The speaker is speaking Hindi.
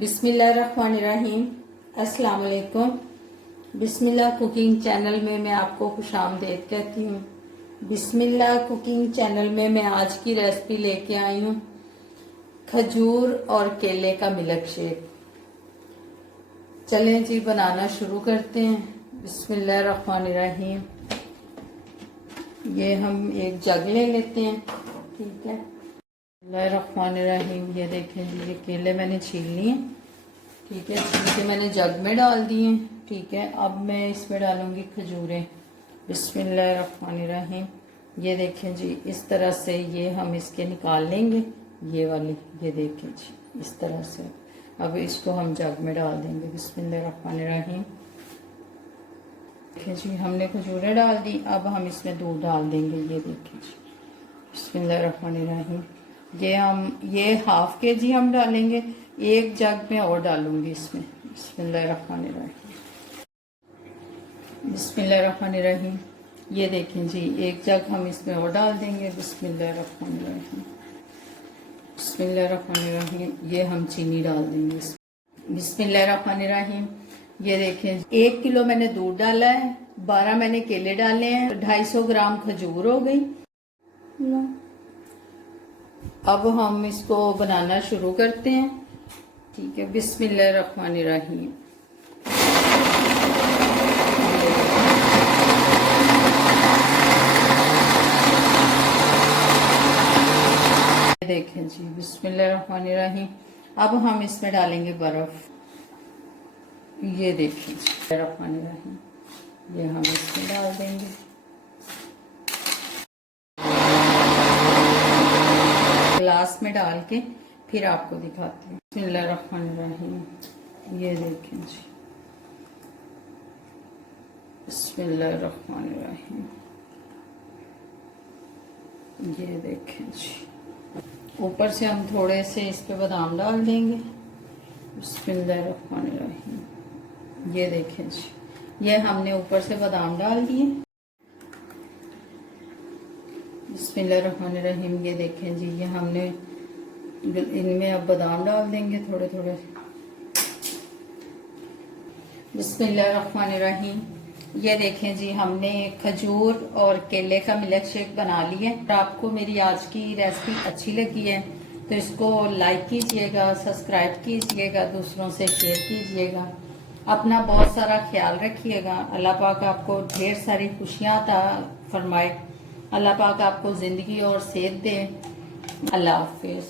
बिस्मिल्लाहिर्रहमानिर्रहीम। अस्सलाम वालेकुम। बिस्मिल्लाह कुकिंग चैनल में मैं आपको खुशामदीद कहती हूँ। बिस्मिल्लाह कुकिंग चैनल में मैं आज की रेसिपी लेके आई हूँ खजूर और केले का मिल्क शेक। चलें जी बनाना शुरू करते हैं। बिस्मिल्लाहिर्रहमानिर्रहीम। ये हम एक जग ले लेते हैं, ठीक है। बिस्मिल्लाहिर्रहमानिर्रहीम। ये देखें जी, ये केले मैंने छील लिए, ठीक है। छील के मैंने जग में डाल दिए, ठीक है। अब मैं इसमें डालूंगी खजूरें। बिस्मिल्लाहिर्रहमानिर्रहीम। ये देखें जी, इस तरह से ये हम इसके निकाल लेंगे, ये वाली, ये देखें जी इस तरह से। अब इसको हम जग में डाल देंगे। बिस्मिल्लाहिर्रहमानिर्रहीम। देखिए जी, हमने खजूरें डाल दी। अब हम इसमें दूध डाल देंगे, ये देखें जी। बिस्मिल्लाहिर्रहमानिर्रहीम। ये हाफ के जी हम डालेंगे, एक जग में और डालूंगी इसमें। बिस्मिल्लाहिर्रहमानिर्रहीम। बिस्मिल्लाहिर्रहमानिर्रहीम। ये देखें जी, एक जग हम इसमें और डाल देंगे। बिस्मिल्लाहिर्रहमानिर्रहीम। बिस्मिल्लाहिर्रहमानिर्रहीम। ये हम चीनी डाल देंगे इसमें। बिस्मिल्लाहिर्रहमानिर्रहीम। ये देखें 1 किलो मैंने दूध डाला है, 12 मैंने केले डाले हैं, 250 ग्राम खजूर हो गई। अब हम इसको बनाना शुरू करते हैं, ठीक है। बिस्मिल्लाहिर्रहमानिर्रहीम। देखें जी, बिस्मिल्लाहिर्रहमानिर्रहीम। अब हम इसमें डालेंगे बर्फ। ये देखें बिस्मिल्लाहिर्रहमानिर्रहीम। ये हम इसमें डाल देंगे। ग्लास में डाल के फिर आपको दिखाती हूँ। बिस्मिल्लाहिर्रहमानिर्रहीम। ये देखें जी, बिस्मिल्लाहिर्रहमानिर्रहीम। ये देखें जी, ऊपर से हम थोड़े से इस पे बादाम डाल देंगे। बिस्मिल्लाहिर्रहमानिर्रहीम। ये देखें जी, ये हमने ऊपर से बादाम डाल दिए। बिस्मिल्लाहिर्रहमानिर्रहीम। ये देखें जी, ये हमने इनमें अब बादाम डाल देंगे थोड़े थोड़े। बिस्मिल्लाहिर्रहमानिर्रहीम। ये देखें जी, हमने खजूर और केले का मिल्क शेक बना लिया। अगर आपको मेरी आज की रेसिपी अच्छी लगी है तो इसको लाइक कीजिएगा, सब्सक्राइब कीजिएगा, दूसरों से शेयर कीजिएगा। अपना बहुत सारा ख्याल रखिएगा। अल्लाह पाक आपको ढेर सारी खुशियाँ अता फरमाए। अल्लाह पाक आपको जिंदगी और सेहत दे। अल्लाह हाफिज।